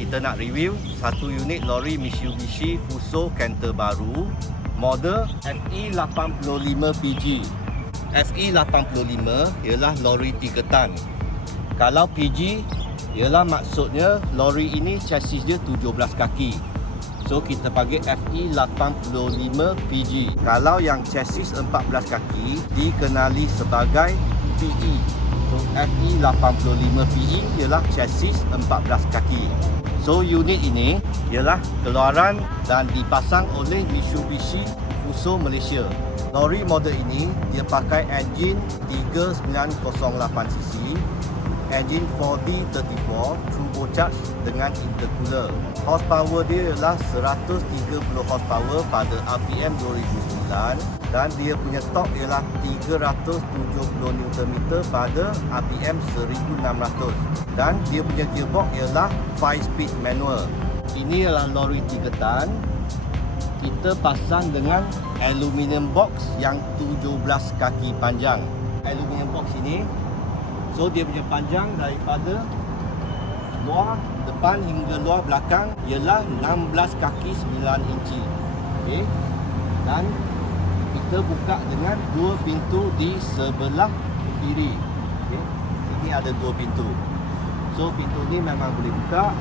kita nak review satu unit lori Mitsubishi Fuso Canter baru model FE85PG. FE85 ialah lori 3 tan. Kalau PG ialah maksudnya lori ini chassis dia 17 kaki. So kita panggil FE85PG. Kalau yang chassis 14 kaki dikenali sebagai PE. So FE85PE ialah chassis 14 kaki. So unit ini ialah keluaran dan dipasang oleh Mitsubishi Fuso Malaysia. Lori model ini dia pakai enjin 3908cc, enjin 4D34 turbocharged dengan intercooler. Horsepower dia ialah 130 horsepower pada RPM 2009 dan dia punya torque ialah 370 Nm pada RPM 1600 dan dia punya gearbox ialah 5-speed manual. Ini ialah lori 3 tan. Kita pasang dengan aluminium box yang 17 kaki panjang. Aluminium box ini, so dia punya panjang daripada luar depan hingga luar belakang ialah 16 kaki 9 inci. Okey. Dan kita buka dengan dua pintu di sebelah kiri. Okey. Sini ada dua pintu. So pintu ni memang boleh buka.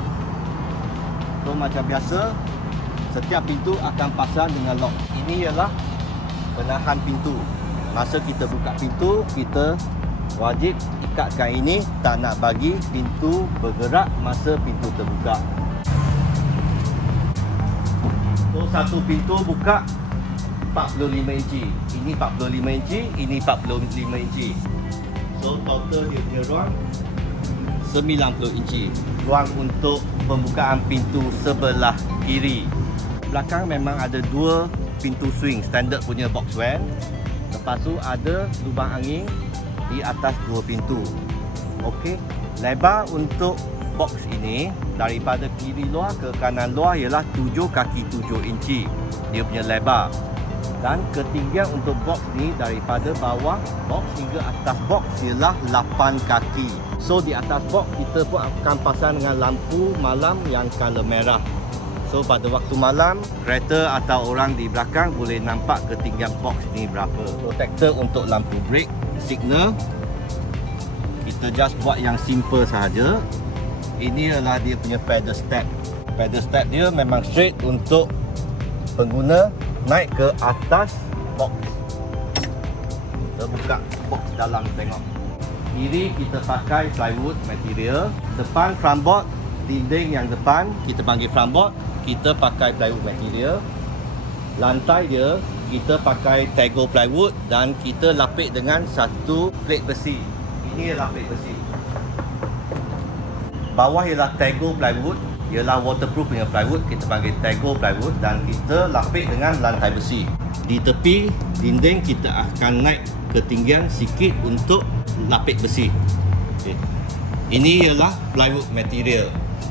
So macam biasa, setiap pintu akan pasang dengan lock. Ini ialah penahan pintu. Masa kita buka pintu, kita wajib ikatkan ini, tak nak bagi pintu bergerak masa pintu terbuka. So satu pintu buka 45 inci. Ini 45 inci, ini 45 inci. So total dia punya ruang 90 inci. Ruang untuk pembukaan pintu sebelah kiri. Belakang memang ada dua pintu swing standard punya box van. Lepas tu ada lubang angin di atas dua pintu. Okey, lebar untuk box ini daripada kiri luar ke kanan luar ialah 7 kaki 7 inci dia punya lebar. Dan ketinggian untuk box ni daripada bawah box hingga atas box ialah 8 kaki. So di atas box kita pun akan pasang dengan lampu malam yang color merah. So pada waktu malam, kereta atau orang di belakang boleh nampak ketinggian box ni berapa. Protector untuk lampu brake, signal. Kita just buat yang simple sahaja. Ini adalah dia punya pedal step. Pedal step dia memang straight untuk pengguna naik ke atas box. Kita buka box dalam tengok. Kiri kita pakai plywood material. Depan frontboard, dinding yang depan kita panggil frontboard, kita pakai plywood material. Lantai dia kita pakai Tego plywood dan kita lapik dengan satu plate besi. Ini ialah plate besi. Bawah ialah Tego plywood, ialah waterproof punya plywood, kita panggil Tego plywood dan kita lapik dengan lantai besi. Di tepi dinding kita akan naik ketinggian sikit untuk lapik besi. Okay. Ini ialah plywood material.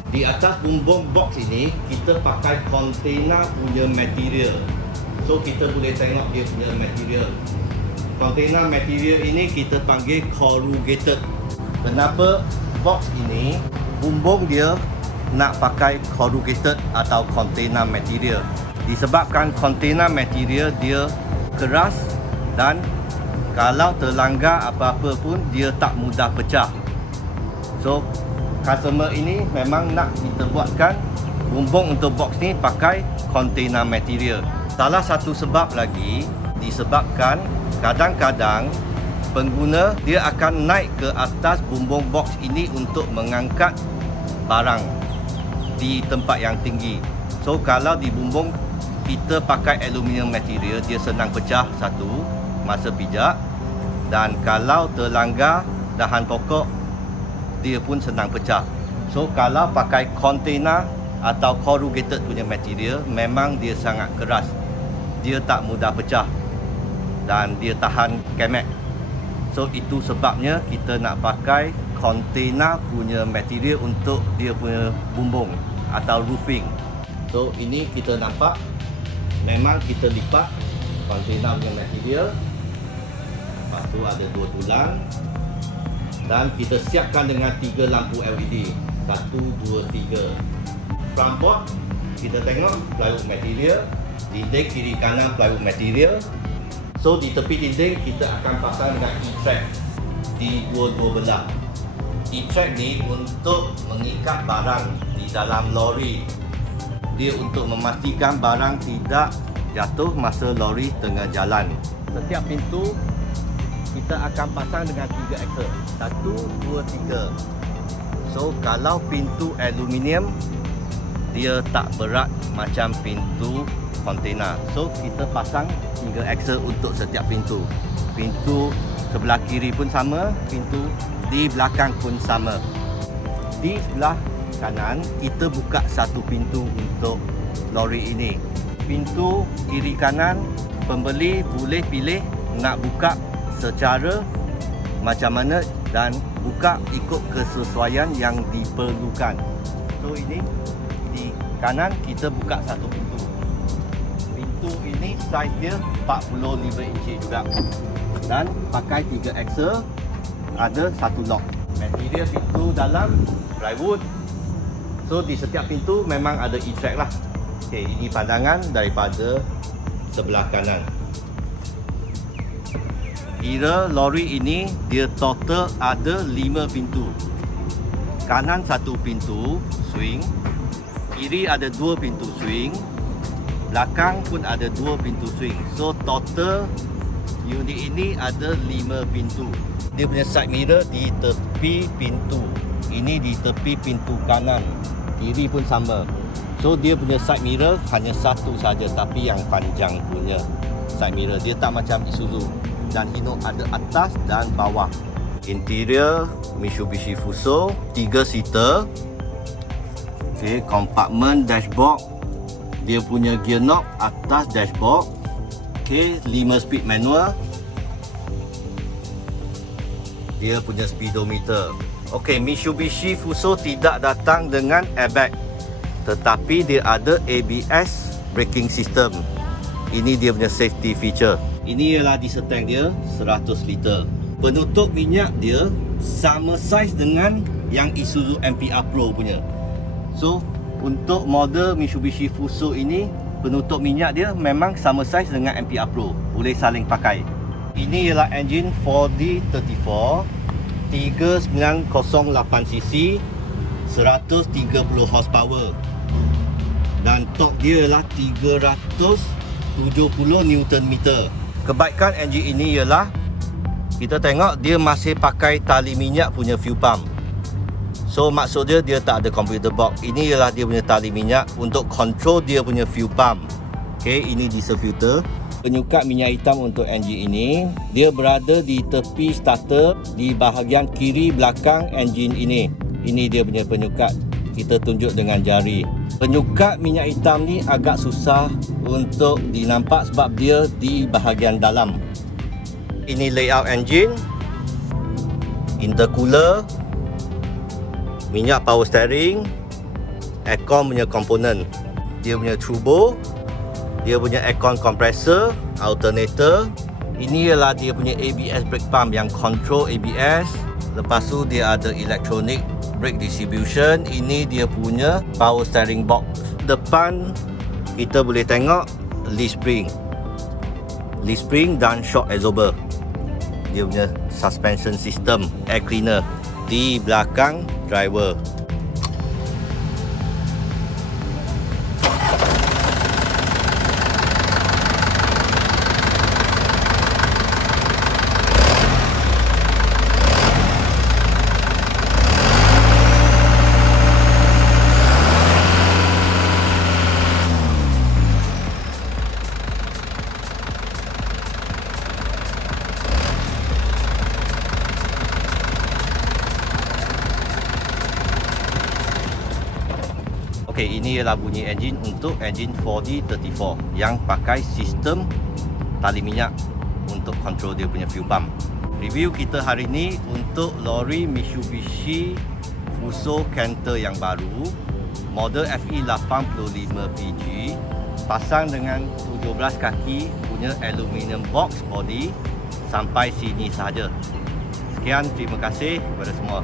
Di atas bumbung box ini kita pakai container punya material. So kita boleh tengok dia punya material. Container material ini kita panggil corrugated. Kenapa box ini bumbung dia nak pakai corrugated atau container material? Disebabkan container material dia keras dan kalau terlanggar apa-apa pun dia tak mudah pecah. So customer ini memang nak kita buatkan bumbung untuk box ni pakai container material. Salah satu sebab lagi disebabkan kadang-kadang pengguna dia akan naik ke atas bumbung box ini untuk mengangkat barang di tempat yang tinggi. So kalau di bumbung kita pakai aluminium material, dia senang pecah satu masa pijak, dan kalau terlanggar dahan pokok dia pun senang pecah. So kalau pakai container atau corrugated punya material, memang dia sangat keras. Dia tak mudah pecah dan dia tahan kemek. So itu sebabnya kita nak pakai container punya material untuk dia punya bumbung atau roofing. So ini kita nampak memang kita lipat container punya material. Lepas tu ada dua tulang dan kita siapkan dengan 3 lampu LED. 1, 2, 3. Front board kita tengok plywood material, dinding kiri kanan plywood material. So di tepi dinding kita akan pasang dengan E-track di dua-dua belah. E-track ni untuk mengikat barang di dalam lori. Dia untuk memastikan barang tidak jatuh masa lori tengah jalan. Setiap pintu kita akan pasang dengan 3 axle. 1, 2, 3. So kalau pintu aluminium, dia tak berat macam pintu kontena. So kita pasang 3 axle untuk setiap pintu. Pintu sebelah kiri pun sama, pintu di belakang pun sama. Di sebelah kanan kita buka satu pintu untuk lori ini. Pintu kiri kanan pembeli boleh pilih nak buka secara macam mana dan buka ikut kesesuaian yang diperlukan. So ini di kanan kita buka satu pintu. Pintu ini saiz dia 45 inci juga. Dan pakai 3 axle, ada satu lock. Material pintu dalam plywood. So di setiap pintu memang ada E-track lah. Okey, ini pandangan daripada sebelah kanan. Kira lori ini dia total ada 5 pintu. Kanan satu pintu swing, kiri ada 2 pintu swing, belakang pun ada 2 pintu swing. So total unit ini ada 5 pintu. Dia punya side mirror di tepi pintu. Ini di tepi pintu kanan. Kiri pun sama. So dia punya side mirror hanya satu saja, tapi yang panjang punya side mirror. Dia tak macam Isuzu. Dan Hino ada atas dan bawah. Interior Mitsubishi Fuso 3 seater. Okay, kompartmen dashboard. Dia punya gear knob atas dashboard. Okay, 5 speed manual. Dia punya speedometer. Okey, Mitsubishi Fuso tidak datang dengan airbag, tetapi dia ada ABS braking system. Ini dia punya safety feature. Ini ialah diesel tank dia 100 liter. Penutup minyak dia sama saiz dengan yang Isuzu MPR Pro punya. So, untuk model Mitsubishi Fuso ini, penutup minyak dia memang sama saiz dengan MPR Pro. Boleh saling pakai. Ini ialah engine 4D34 3908cc 130 horsepower dan torque dia ialah 370 Nm. Kebaikan enjin ini ialah kita tengok dia masih pakai tali minyak punya fuel pump. So maksud dia tak ada computer box. Ini ialah dia punya tali minyak untuk control dia punya fuel pump. Okay, ini diesel filter. Penyukat minyak hitam untuk enjin ini, dia berada di tepi starter di bahagian kiri belakang enjin ini. Ini dia punya penyukat. Kita tunjuk dengan jari. Penyukat minyak hitam ni agak susah untuk dinampak sebab dia di bahagian dalam. Ini layout enjin, intercooler, minyak power steering, aircon punya komponen. Dia punya turbo, dia punya aircon compressor, alternator. Ini ialah dia punya ABS brake pump yang control ABS. Lepas tu dia ada electronic brake distribution. Ini dia punya power steering box. Depan kita boleh tengok leaf spring dan shock absorber. Dia punya suspension system, air cleaner. Di belakang driver. Okey, ini ialah bunyi enjin untuk enjin 4D34 yang pakai sistem tali minyak untuk kontrol dia punya fuel pump. Review kita hari ini untuk lori Mitsubishi Fuso Canter yang baru, model FE85PG, pasang dengan 17 kaki punya aluminium box body. Sampai sini sahaja. Sekian, terima kasih kepada semua.